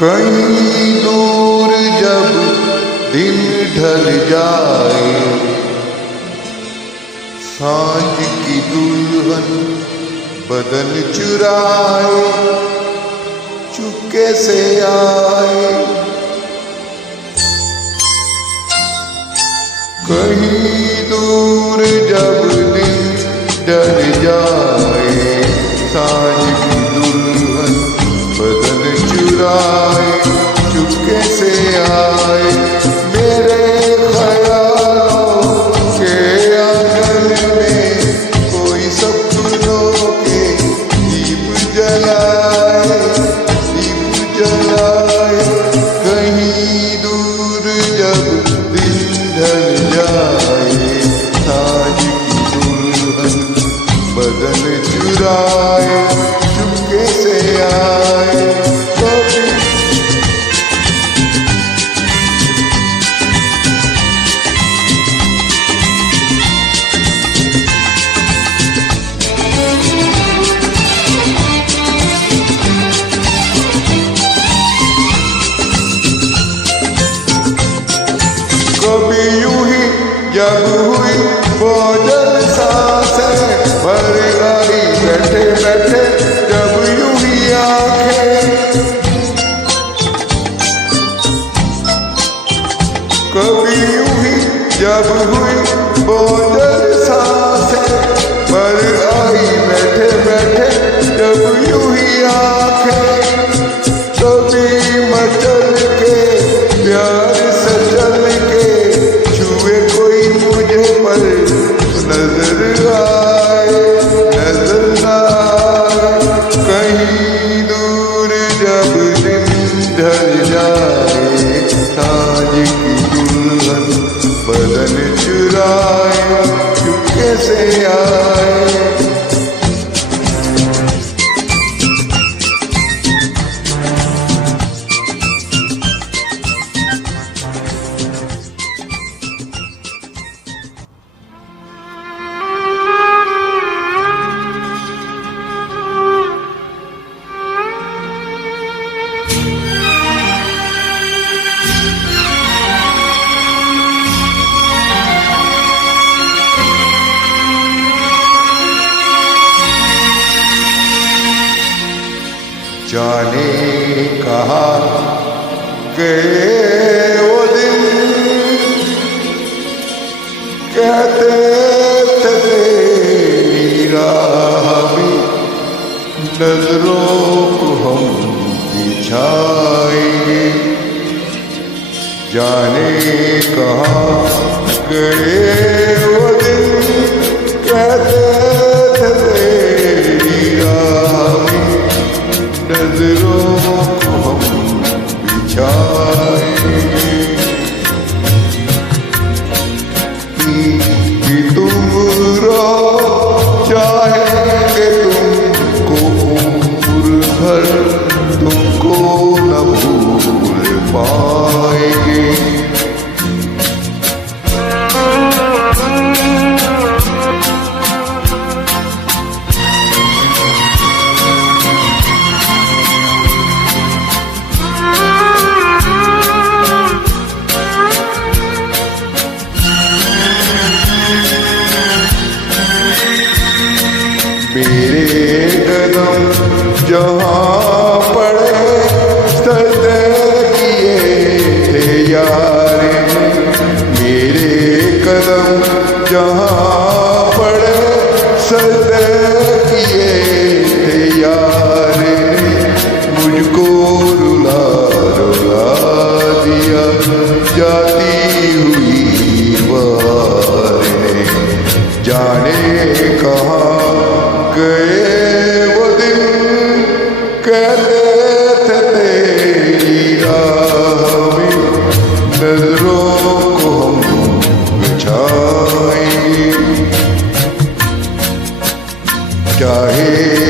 कहीं दूर जब दिन ढल जाए, सांझ की दुल्हन बदन चुराए चुपके से आए। कहीं दूर जब दिन ढल जाए, सांझ की दुल्हन बदन चुराए चुपके से आए। मेरे ख्यालों के आंगन में कोई सपनों के दीप जलाए, दीप जलाए। कहीं दूर जब दिन ढल जाए, सांझ की दुल्हन बदन चुराए चुपके से आए। कभी यूं ही जब हुई बोझल सांसें भर आई बैठे बैठे, जब यूं ही आंखें। कभी यूं ही जब हुई बोझल सांसें भर आई बैठे बैठे, जब यूं ही आंखें। कभी मचल के प्यार सजल के छुए कोई मुझे पर नजर आए, नजर आए। कहीं दूर जब दिन ढल जाए, सांझ की दुल्हन बदन चुराए चुपके से आए। जाने कहाँ गए वो दिन, कहते थे तेरी राह भी नजरों को हम बिछाएंगे। जाने कहाँ गए वो दिन, कहते थे तेरी राह भी नजरों को हम बिछाएंगे। कि तुम रो चाहेंगे तुमको उम्र भर, तुमको न भूल पाएंगे। मेरे कदम जहाँ पड़े सजदे किए थे यार ने। मेरे कदम जहाँ पड़े सजदे किए थे यार ने। मुझको रुला रुला दिया जाती हुई बहार ने। जाने कहाँ गए वो दिन, कहते थे तेरी राह में नजरों को हम बिछाएंगे। चाहे